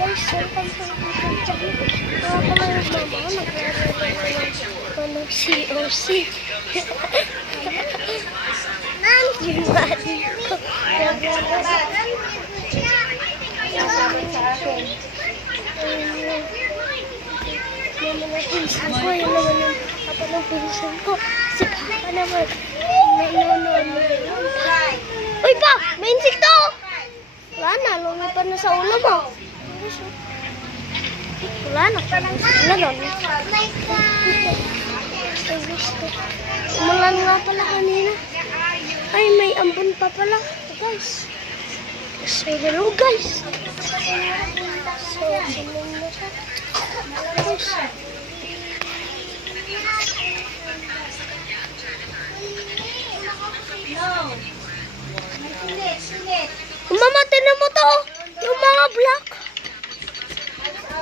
guys, welcome to YouTube channel. Mga kamay mama, naglalaro ng COC. Nandiyo nga dito. Kasama sa akin. Mama na pinsan ko. Yun naman yung papa ng pinsan ko. Si papa naman. Uy pa! May insekto! Wala na, lumipad na sa ulo mo. Wala na, na doon. Umulan nga pala kanina. Ay, may ambon pa pala. Guys. Say hello, guys. So, sinun na siya. Guys. Mama, tinan mo to. Yung mga black.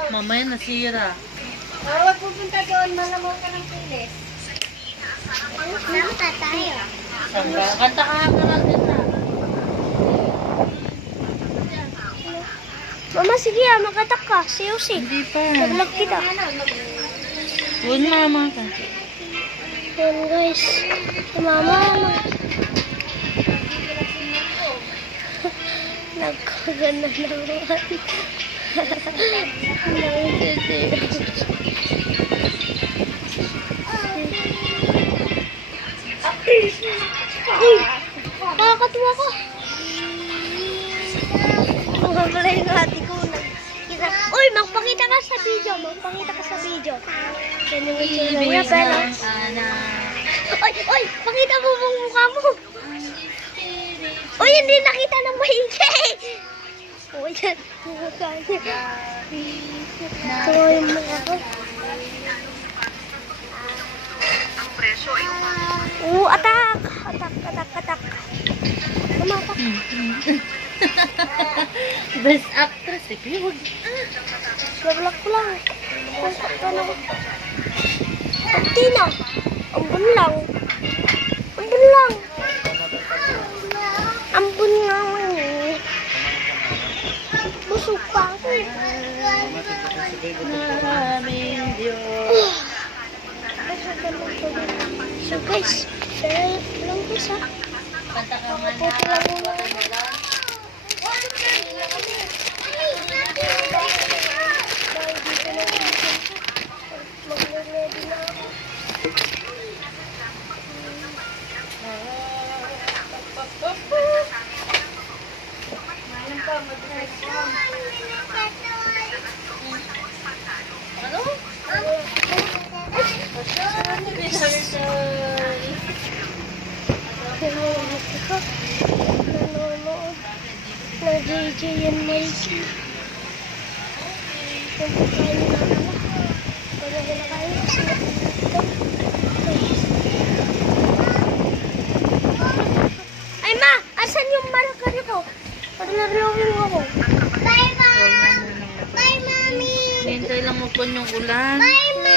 Mamaya nasira. Huwag pupunta doon. Malamang ka ng pilis. Kanta tayo. Kanta ka lang din na. Mama, sige makatak ka. Siyo-si. Hindi pa. Nag-vlog kita. Huwag na mga ka. Yan guys. Si mama. Nagkaganda naman. Uy! Nakakatuwa ko. Ang pala yung hati ko. Uy! Magpakita ka sa video. Magpakita ka sa video. Yan yung itsura niya. Pero... Uy! Uy! Pakita mo mong mukha mo. Uy! Hindi nakita ng maigi. Uy! Yan. Mukha niya. Ito yung mukha ko. Atak! Atak! Atak! Atak! Tumatak! Best actress eh. Kaya huwag. Bablak ko lang. Tina! Ambun lang. Ambun lang. Ambun nga eh. Busog pa ako eh. Maraming Diyos. So guys, share lang guys ha. Kanta ka nga Puti lang muna. Mag-ready na ako. Ano? Nanonood na JJ and Mikey. Kumakain na ako. Wala na kayo kasi nakikita. Ay ma! Asan yung marker ko? Paglaruin ako. Bye ma! Bye mami! Hintay lang mo po yung ulan. Bye ma!